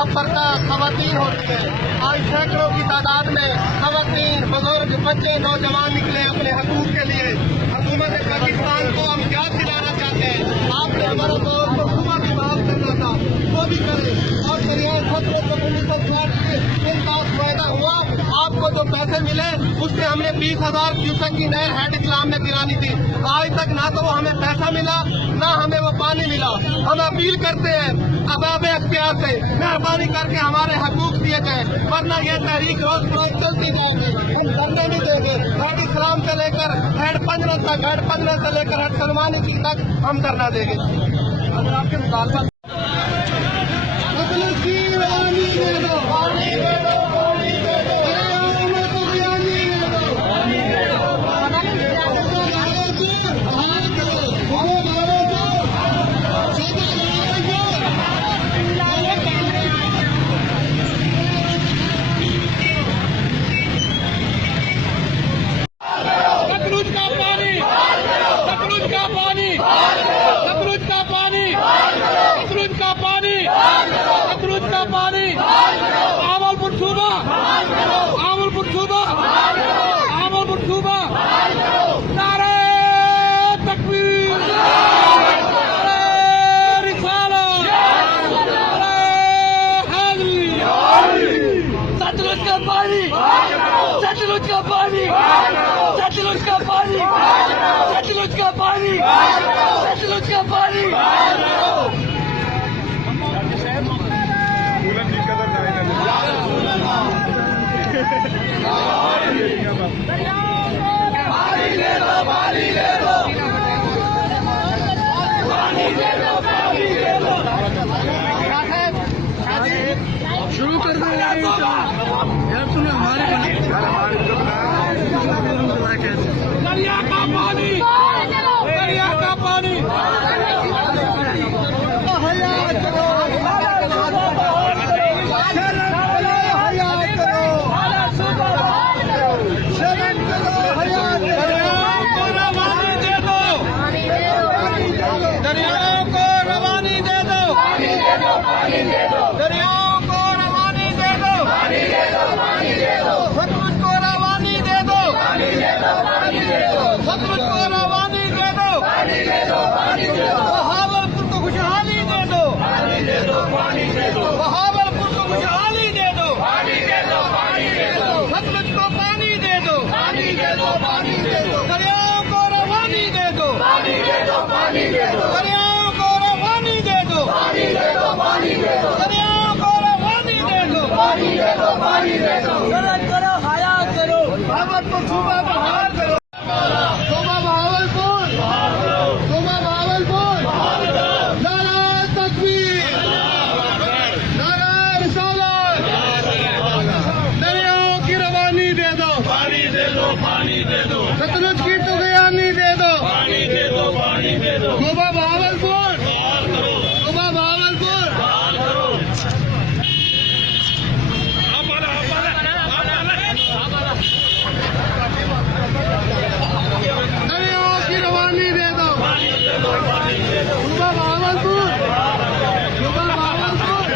आप पर्दा खवातीन होती है। आज सैकड़ों की तादाद में खवातीन, बुजुर्ग, बच्चे, नौजवान निकले अपने हकूक के लिए। हुकूमत पाकिस्तान को हम याद दिलाना चाहते हैं, आपने हमारा दौर को सुबह भी बहाल करना था, वो भी करें। और दरियाए खतरे को 1960 के पास फायदा हुआ, आपको जो पैसे मिले उससे हमने 20,000 क्यूसेक की नहर हेड इस्लाम में गिरानी थी। आज तक ना तो वो हमें पैसा मिला, ना हमें वो पानी मिला। हम अपील करते हैं अबाब अख्तियार से, मेहरबानी करके हमारे हकूक दिए जाए, वरना ये तहरीक रोज रोज चलती जाएगी। हम धरने नहीं देंगे। हेड इस्लाम से लेकर हेड 15 तक, हेड 15 से लेकर हेड सलमानी जी तक हम धरना देंगे। अगर आपके मुतालबा भावलपुर सूबा, भावलपुर सूबा, भावलपुर सूबा, नारे तकबीर, नारे रिसालत, नारे हैदरी। सतलुज का पानी, सतलुज का पानी, सतलुज का पानी, सतलुज का पानी, सतलुज का पानी। शुरू कर दो यार, तूने हमारे दरिया का पानी, दरिया का पानी। बहावलपुर को खुशहाली दे दो, बहावलपुर को खुशहाली दे दो, सतलुज को पानी दे दो, दरियाओं को रवानी दे दो, दरियाओं को रवानी दे दो, दरियाओं को रवानी दे दो। गलत करो, हयात करो, भावलपुर सूबा बहाल करो। सूबा भावलपुर, सूबा भावलपुर, नारा तकबीर, नारा रिसालत। दरियाओं की रवानी दे दो, पानी दे दो, पानी दे दो। सतलुज की तुगयानी दे दो, पानी दे दो, पानी दे दो। सूबा भावलपुर, सूबा भावलपुर, दरियाओं की रवानी दे दो, सूबा भावलपुर, सूबा भावलपुर।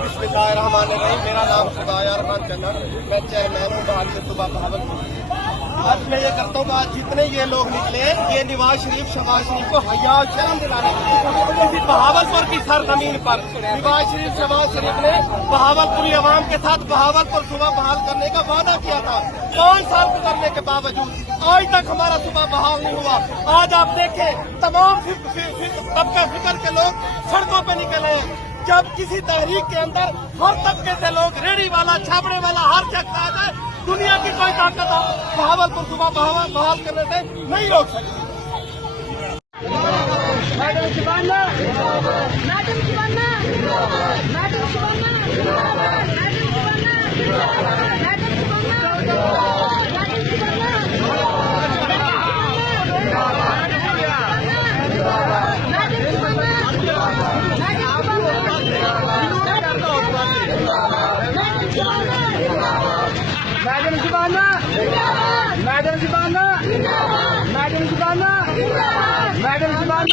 बिस्मिल्लाहिर्रहमानिर्रहीम। मेरा नाम खुदायार खान चन्ना, मैं चेयरमैन हूँ बहाली सूबा भावलपुर। आज मैं ये करता हूँ कि आज जितने ये लोग निकले, ये नवाज शरीफ शहबाज शरीफ को हया और शर्म दिलाने के लिए किसी बहावलपुर की सरजमीन पर नवाज शरीफ शहबाज शरीफ ने बहावलपुरी अवाम के साथ बहावलपुर सूबा बहाल करने का वादा किया था। 5 साल गुजरने के बावजूद आज तक हमारा सूबा बहाल नहीं हुआ। आज आप देखें तमाम तबका फिक्र के लोग सड़कों पर निकले हैं। जब किसी तहरीक के अंदर हर तबके से लोग, रेडी वाला, छापने वाला, हर शख्स आ जाए, दुनिया की कोई ताकत बहावलपुर सूबा बहाल करने से नहीं रोक सकती। Madam Sivana, madam Sivana, madam Sivana, madam Sivana, हाँ